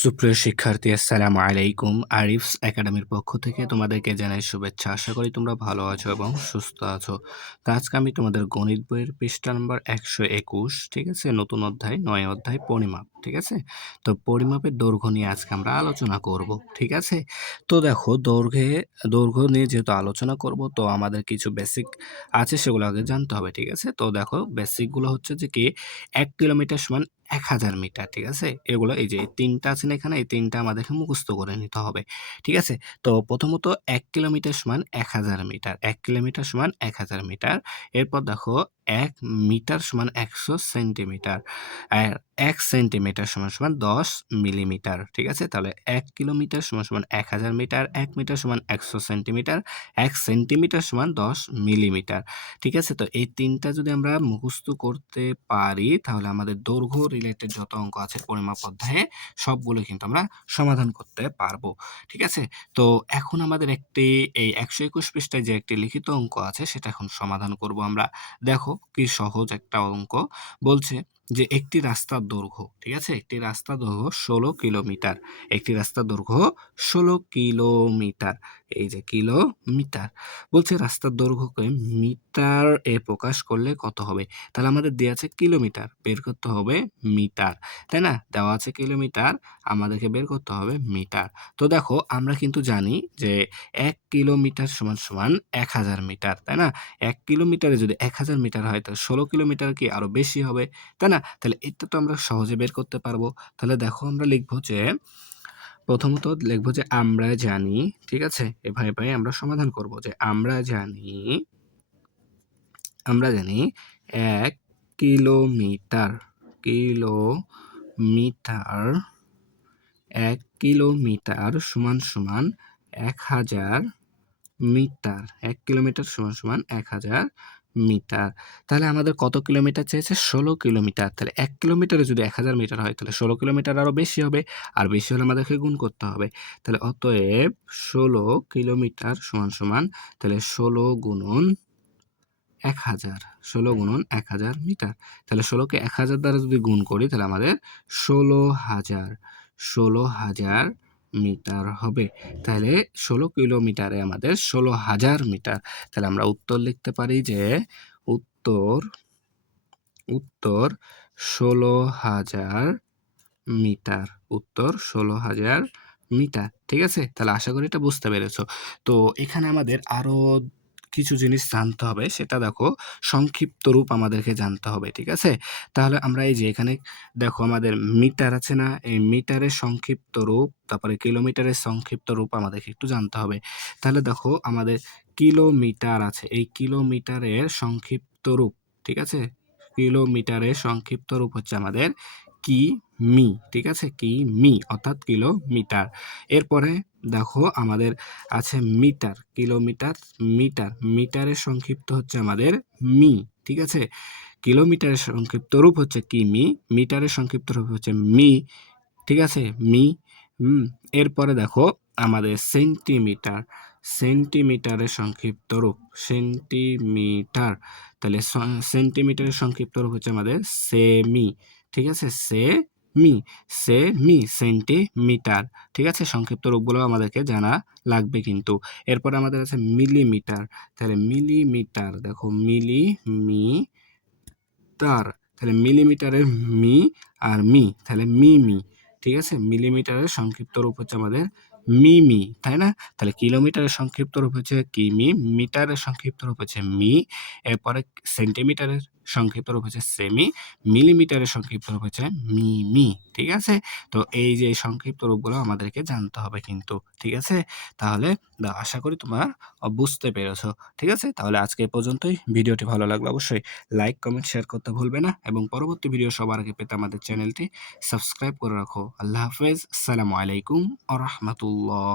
সুপ্রিয় শিক্ষার্থী আসসালামু আলাইকুম। আরিফস একাডেমির পক্ষ থেকে তোমাদেরকে জানাই শুভেচ্ছা। আশা করি তোমরা ভালো আছো এবং সুস্থ আছো। তো আজকে আমি তোমাদের গণিত বইয়ের পৃষ্ঠা নম্বর ১২১, ঠিক আছে? নতুন অধ্যায় ৯ অধ্যায় পরিমাপ, ঠিক আছে? তো পরিমাপের দৈর্ঘ্য নিয়ে আজকে আমরা আলোচনা করব, ঠিক আছে? তো দেখো দৈর্ঘ্য নিয়ে যেহেতু আলোচনা করব, তো আমাদের কিছু বেসিক আছে সেগুলো আগে জানতে হবে, ঠিক আছে? তো দেখো বেসিকগুলো হচ্ছে যে কি ১ কিলোমিটার সমান ১,০০০ মিটার, ঠিক আছে? এগুলো এই যে এই ৩ টা আছে না এখানে, এই ৩ টা আমাদেরকে মুখস্থ করে নিতে হবে, ঠিক আছে? তো প্রথমত ১ কিলোমিটার সমান ১,০০০ মিটার। ১ কিলোমিটার সমান ১,০০০ মিটার। এরপর দেখো ১ মিটার সমান ১০০ সেন্টিমিটার। আর ১ সেন্টিমিটার সমান ১০ মিলিমিটার, ঠিক আছে? তাহলে ১ কিলোমিটার সমান ১,০০০ মিটার, ১ মিটার সমান ১০০ সেন্টিমিটার, ১ সেন্টিমিটার সমান ১০ মিলিমিটার, ঠিক আছে? তো এই ৩ টা যদি আমরা মুখস্থ করতে পারি তাহলে আমাদের দৈর্ঘ্য রিলেটেড যত অঙ্ক আছে পরিমাপ অধ্যায়ে সবগুলো কিন্তু আমরা সমাধান করতে পারবো, ঠিক আছে? তো এখন আমাদের এই ১২১ পৃষ্ঠায় যে একটি লিখিত অঙ্ক আছে সেটা এখন সমাধান করব আমরা। দেখো কি সহজ একটা অঙ্ক। বলছে যে একটি রাস্তার দৈর্ঘ্য, ঠিক আছে? একটি রাস্তার দৈর্ঘ্য ১৬ কিলোমিটার। একটি রাস্তার দৈর্ঘ্য ১৬ কিলোমিটার। এই যে কিলোমিটার। বলছে রাস্তার দৈর্ঘ্যকে মিটার এ প্রকাশ করলে কত হবে? তাহলে আমাদের দেয়া আছে কিলোমিটার, বের করতে হবে মিটার, তাই না? দেওয়া আছে কিলোমিটার, আমাদেরকে বের করতে হবে মিটার। তো দেখো আমরা কিন্তু জানি যে ১ কিলোমিটার সমান ১,০০০ মিটার, তাই না? ১ কিলোমিটারে যদি ১,০০০ মিটার হয় তাহলে ১৬ কিলোমিটার কি আরো বেশি হবে, তাই না? তাহলে এটা তো আমরা সহজে বের করতে পারবো। তাহলে দেখো আমরা লিখব যে প্রথমত লিখব যে আমরা জানি, ঠিক আছে? এভাবে আমরা সমাধান করব যে আমরা জানি ১ কিলোমিটার, কিলোমিটার ১ কিলোমিটার সমান ১,০০০ মিটার। ১ কিলোমিটার সমান ১,০০০ মিটার। তাহলে আমাদের কত কিলোমিটার চেয়েছে? ১৬ কিলোমিটার। তাহলে ১ কিলোমিটারে যদি ১,০০০ মিটার হয় তাহলে ১৬ কিলোমিটার আরো বেশি হবে। আর বেশি হলে আমাদেরকে গুণ করতে হবে। তাহলে অতএব ১৬ কিলোমিটার সমান তাহলে ১৬ গুণন ১,০০০, ১৬ গুণন ১,০০০ মিটার। তাহলে ১৬ কে ১,০০০ দ্বারা যদি গুণ করি তাহলে আমাদের ১৬,০০০ মিটার হবে। তাহলে ১৬ কিলোমিটারে আমাদের ১৬,০০০ মিটার। তাহলে আমরা উত্তর লিখতে পারি যে উত্তর উত্তর ১৬,০০০ মিটার। উত্তর ১৬,০০০ মিটার। ঠিক আছে? তাহলে আশা করি এটা বুঝতে পেরেছো। তো এখানে আমাদের আরো কিছু জিনিস জানতে হবে। সেটা দেখো সংক্ষিপ্ত রূপ আমাদেরকে জানতে হবে। ঠিক আছে? তাহলে আমরা এই যে এখানে দেখো আমাদের মিটার আছে না? এই মিটারের সংক্ষিপ্ত রূপ, তারপরে কিলোমিটারের সংক্ষিপ্ত রূপ আমাদেরকে একটু জানতে হবে। তাহলে দেখো আমাদের কিলোমিটার আছে। এই কিলোমিটারের সংক্ষিপ্ত রূপ, ঠিক আছে? কিলোমিটারের সংক্ষিপ্ত রূপ হচ্ছে আমাদের কিমি, ঠিক আছে? কিমি অর্থাৎ কিলোমিটার। এরপরে দেখো আমাদের আছে মিটার, কিলোমিটার, মিটার। মিটারের সংক্ষিপ্ত হচ্ছে আমাদের মি, ঠিক আছে? কিলোমিটারের সংক্ষিপ্ত রূপ হচ্ছে কিমি, মিটারের সংক্ষিপ্ত রূপ হচ্ছে মি, ঠিক আছে? মি। এরপরে দেখো আমাদের সেন্টিমিটার, সেন্টিমিটারের সংক্ষিপ্ত রূপ সেন্টিমিটার। তাহলে সেন্টিমিটারের সংক্ষিপ্ত রূপ হচ্ছে আমাদের সেমি, ঠিক আছে? সেমি সেন্টিমিটার, ঠিক আছে? সংক্ষিপ্ত রূপগুলো আমাদেরকে জানা লাগবে কিন্তু। এরপর আমাদের আছে মিলিমিটার। তাহলে মিলিমিটার দেখো মিলিমিটার, তাহলে মিলিমিটারের মি আর মি, তাহলে মিমি, ঠিক আছে? মিলিমিটারের সংক্ষিপ্ত রূপ হচ্ছে আমাদের মিমি, তাই না? তাহলে কিলোমিটারের সংক্ষিপ্ত রূপ হচ্ছে কিমি, মিটারের সংক্ষিপ্ত রূপ হচ্ছে মি, এরপরে সেন্টিমিটারের সংক্ষিপ্ত রূপ হচ্ছে সেমি, মিলিমিটারের সংক্ষিপ্ত রূপ হচ্ছে মিমি, ঠিক আছে? তো এই যে সংক্ষিপ্ত রূপগুলো আমাদেরকে জানতে হবে কিন্তু, ঠিক আছে? তাহলে আশা করি তোমরা বুঝতে পেরেছো, ঠিক আছে? তাহলে আজকে এ পর্যন্তই। ভিডিওটি ভালো লাগলে অবশ্যই লাইক, কমেন্ট, শেয়ার করতে ভুলবে না এবং পরবর্তী ভিডিও সবার আগে পেতে আমাদের চ্যানেলটি সাবস্ক্রাইব করে রাখো। আল্লাহ হাফেজ। আসসালামু আলাইকুম ওয়া রাহমাতুল্লাহ।